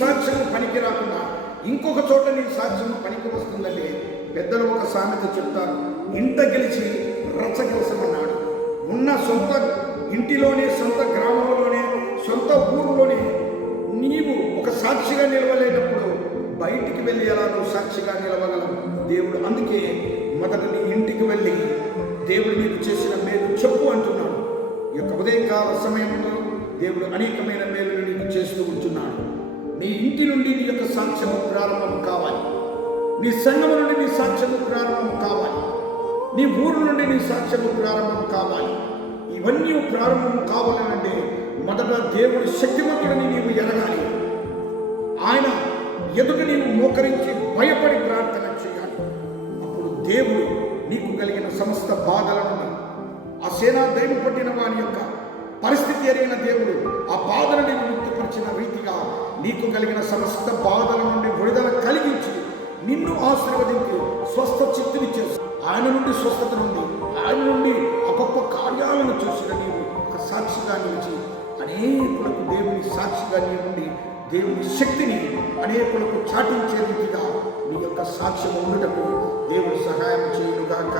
సాక్ష్యము పనికి రాకుండా ఇంకొక చోట నీ సాక్ష్యము పనికి వస్తుందంటే పెద్దలు ఒక సామెత చెప్తారు, ఇంట గెలిచి రచ్చ గెలిచమన్నాడు. ఉన్న సొంత ఇంటిలోనే, సొంత గ్రామంలోనే, సొంత ఊరిలోనే నీవు ఒక సాక్షిగా నిలవలేనప్పుడు బయటికి వెళ్ళి ఎలా నువ్వు సాక్షిగా నిలవగలవు? దేవుడు అందుకే మొదట నీ ఇంటికి వెళ్ళి దేవుడు నీకు చేసిన మేలు చెప్పు అంటున్నాడు. ఈ యొక్క ఉదయకాల సమయంలో దేవుడు అనేకమైన మేలులు నీకు చేస్తూ ఉంటున్నాడు. నీ ఇంటి నుండి నీ యొక్క సాక్ష్యము ప్రారంభం కావాలి. నీ సంఘము నుండి నీ సాక్ష్యము ప్రారంభం కావాలి. నీ ఊరు నుండి నీ సాక్ష్యము ప్రారంభం కావాలి. ఇవన్నీ ప్రారంభం కావాలంటే మొదట దేవుడి శక్తిమంతుడిని నీవు ఎరగాలి. ఆయన ఎదుట నీవు మోకరించి భయపడి ప్రార్థన చేయాలి. అప్పుడు దేవుడు నీకు కలిగిన సమస్త బాధల నుండి, ఆ సేనా దైవం పట్టిన వాని యొక్క పరిస్థితి ఎరిగిన దేవుడు ఆ బాధను నీకు ముక్తిపరిచిన రీతిగా నీకు కలిగిన సమస్త బాధల నుండి విడుదల కలిగించి నిన్ను ఆశీర్వదించి స్వస్థ చిత్తునిచ్చే ఆయన నుండి స్వస్థత నుండి, ఆయన నుండి ఆ గొప్ప కార్యాలను చూసిన నీవు ఒక సాక్షిగా నిలిచి అనేకులకు దేవుని సాక్షిగా నీ నుండి దేవుని శక్తిని అనేకులకు చాటించే రీతిగా నీ యొక్క సాక్ష్యం ఉండటకు దేవుడు సహాయం చేయుగాక.